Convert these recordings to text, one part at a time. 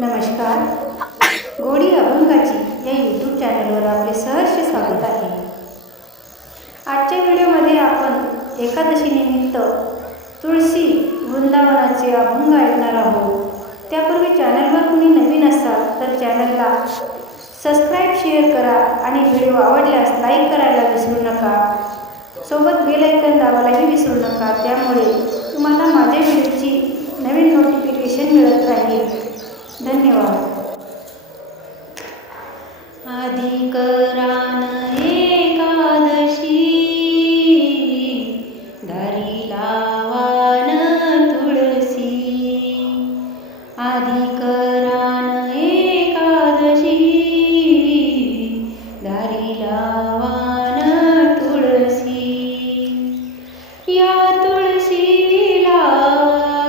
नमस्कार. गोडी अभंगाची या यूट्यूब चॅनलवर आपले सहर्ष स्वागत आहे. आजच्या व्हिडिओमध्ये आपण एकादशी निमित्त तुळशी वृंदावनाचे अभंग ऐकणार आहोत. त्यापूर्वी चॅनलवर कुणी नवीन असाल तर चॅनलला सबस्क्राईब, शेअर करा आणि व्हिडिओ आवडल्यास लाईक करायला विसरू नका. सोबत बेल आयकॉन दाबायलाही विसरू नका. त्यामुळे तुम्हाला माझ्या व्हिडिओची नवीन नोटिफिकेशन मिळत राहील. धन्यवाद. अधिकरान एकादशी दारी लावान तुळसी. अधिकरान एकादशी दारी लावान तुळसी. या तुळशीला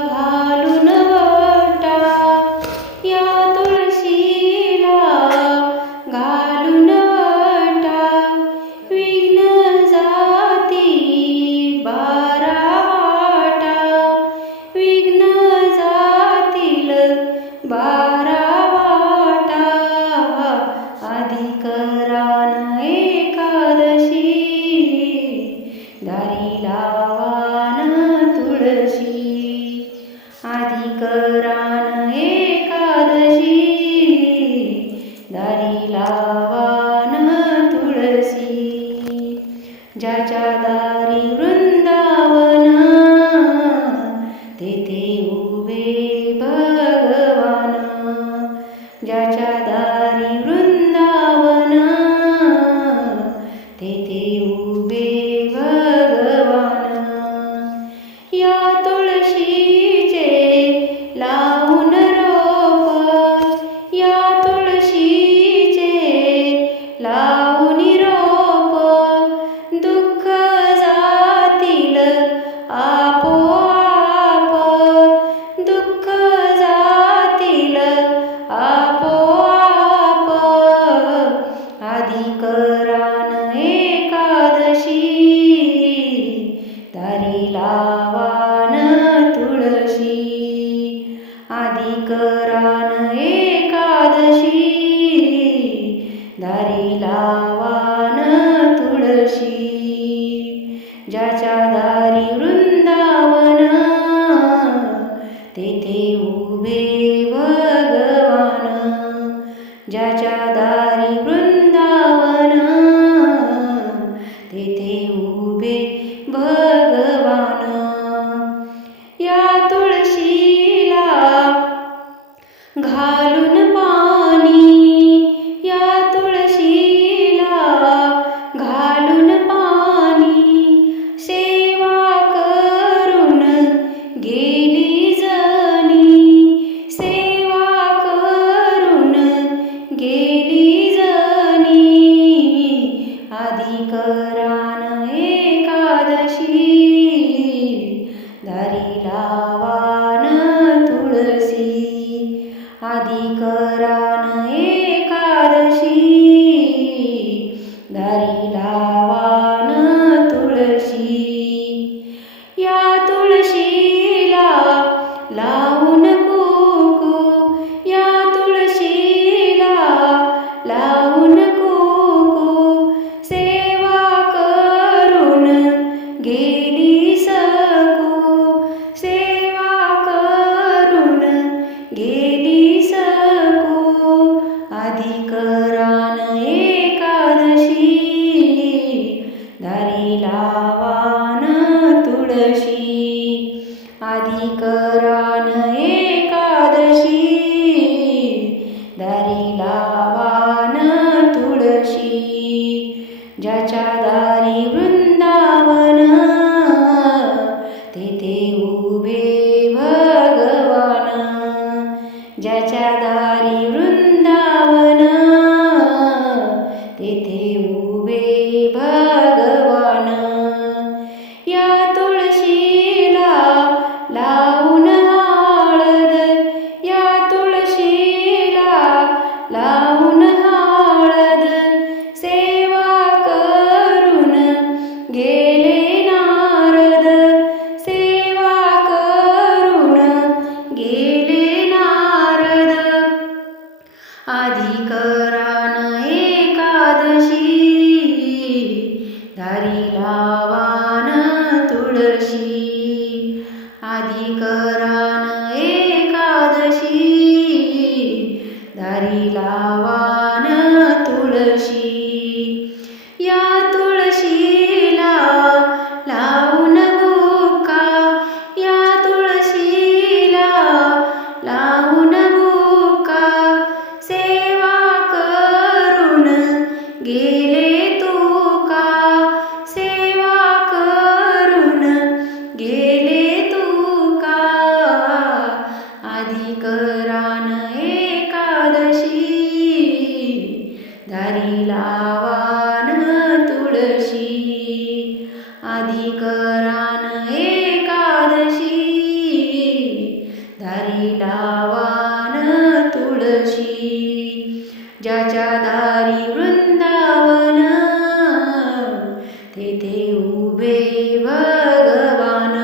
घालून वटा, या तुळशीला घालून वटा, विघ्न जाती 12 वाटा, विघ्न जातील 12 वाटा. अधिकरान एकादशी दारी लावान तुळशी. अधिकरान एकादशी दारी लावान तुळसी. ज्याच्या दारी वृंदावन तेथे उभे भगवान. ज्याच्या दारी वृंदावन तेथे उभे भगवान. या तुळशीचे लावून रोप, या तुळशीचे लावून रोप, दुःख जातील आपोआप, दुःख जातील आपोआप. अधिकरान एकादशी दारी लावान तुळशी. अधिकरान एकादशी दारी लावान तुळशी. ज्याच्या दारी वृंदावन तेथे उभे भगवान. ज्याच्या दारी वृंदावन तेथे उभे भगवान. या तुळशीला घालून पाणी, या तुळशीला घालून पाणी, सेवा करून गेली जणी, सेवा करून गेली जणी. अधिकरान एकादशी दारी लावान तुळसी. अधिकरान एकादशी दारी लावान तुळशी. या तुळशीला लावून कुकू, या तुळशीला लावून कुकू, सेवा करून गेली सकू, सेवा करून गेली सकू. अधिकरान एकादशी दारी लावान तुळशी. अधिकरान एकादशी दारी लावान तुळशी. ज्याच्या दारी वृंदावन तेथे उभे भगवान. ज्याच्या दारी वृंदावन तेथे उभे भगवान. या तुळशीला लावून हळद, या तुळशीला लावून हळद, सेवा करून गेले नारद, सेवा करून गेले नारद. तुळशी, ज्याच्या दारी वृंदावन, तेथे उभे भगवान.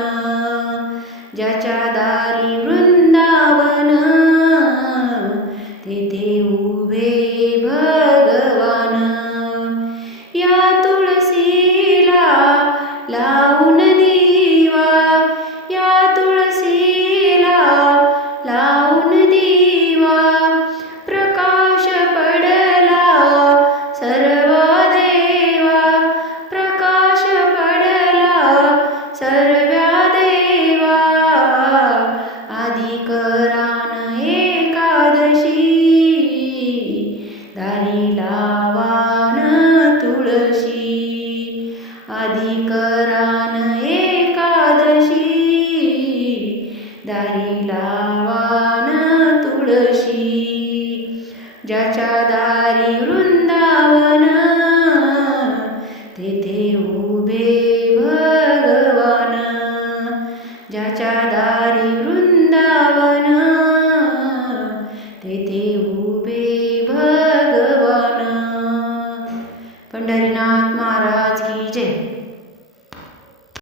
ज्याच्या दारी वृंदावन, तेथे उभे भगवान. या तुळशीला लावून दिवा, या तुळशीला लावून दिवा, प्रकाश पडला सर्व देवा, प्रकाश पडला सर्व देवा. अधिकरान एकादशी, दारी लावान तुळशी. अधिकरान एकादशी, दारी लावान तुळशी. ज्याच्या दारी वृंदावन, तेथे उभे भगवान. ज्याच्या दारी वृंदावन,